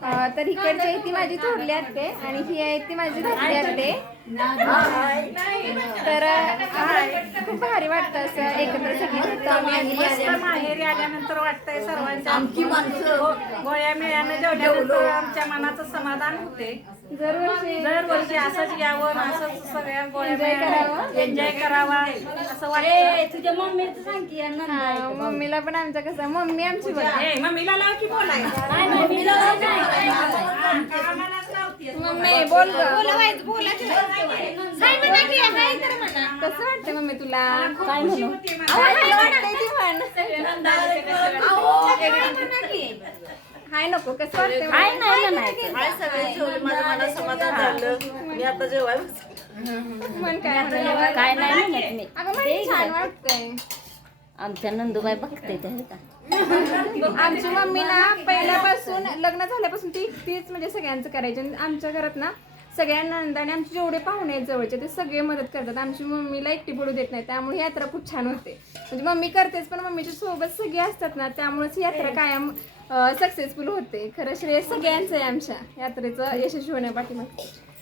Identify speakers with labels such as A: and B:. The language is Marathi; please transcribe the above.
A: तर इकडची आहे ती माझी थोरली आत्ते आणि ही आहे ती माझी धाकटी आत्ते. तर खूप भारी वाटतं असं एकत्र सगळी भेटतो आम्ही.
B: माहेरी आल्यानंतर वाटतंय सर्वांच्या आमची माणसं गोळ्या मिळ्यानं जेवल्यानंतर आमच्या मनाचं समाधान होते. दरवर्षी असंच यावं, असंच सगळ्या गोळ्या एन्जॉय करावा असं वाटतं. तुझ्या मम्मीचं सांग की
A: मम्मीला पण आमच्या कसं मम्मी आमची
B: मम्मीला लाव की बोलाय
A: मम्मी बोल कसं वाटतं मम्मी तुला? काय म्हणू हाय नको कसं वाटतं?
B: माझं मला समाधान झालं. मी आता जेवाय
A: मन काय नाही अगं मला छान वाटतंय.
C: आमच्या नंदुबाई बघते का
A: आमची मम्मी ना पहिल्यापासून लग्न झाल्यापासून तीच म्हणजे सगळ्यांचं करायची. आमच्या घरात ना सगळ्या नंदाने आमचे जेवढे पाहुणे आहेत जवळचे ते सगळे मदत करतात. आमची मम्मीला एकटी पडू देत नाही, त्यामुळे ही यात्रा खूप छान होते. म्हणजे मम्मी करतेच पण मम्मीच्या सोबत सगळे असतात ना, त्यामुळेच ही यात्रा कायम सक्सेसफुल होते. खरं श्रेय सगळ्यांचं आहे आमच्या यात्रेचं यशस्वी होण्यापाठीमागे.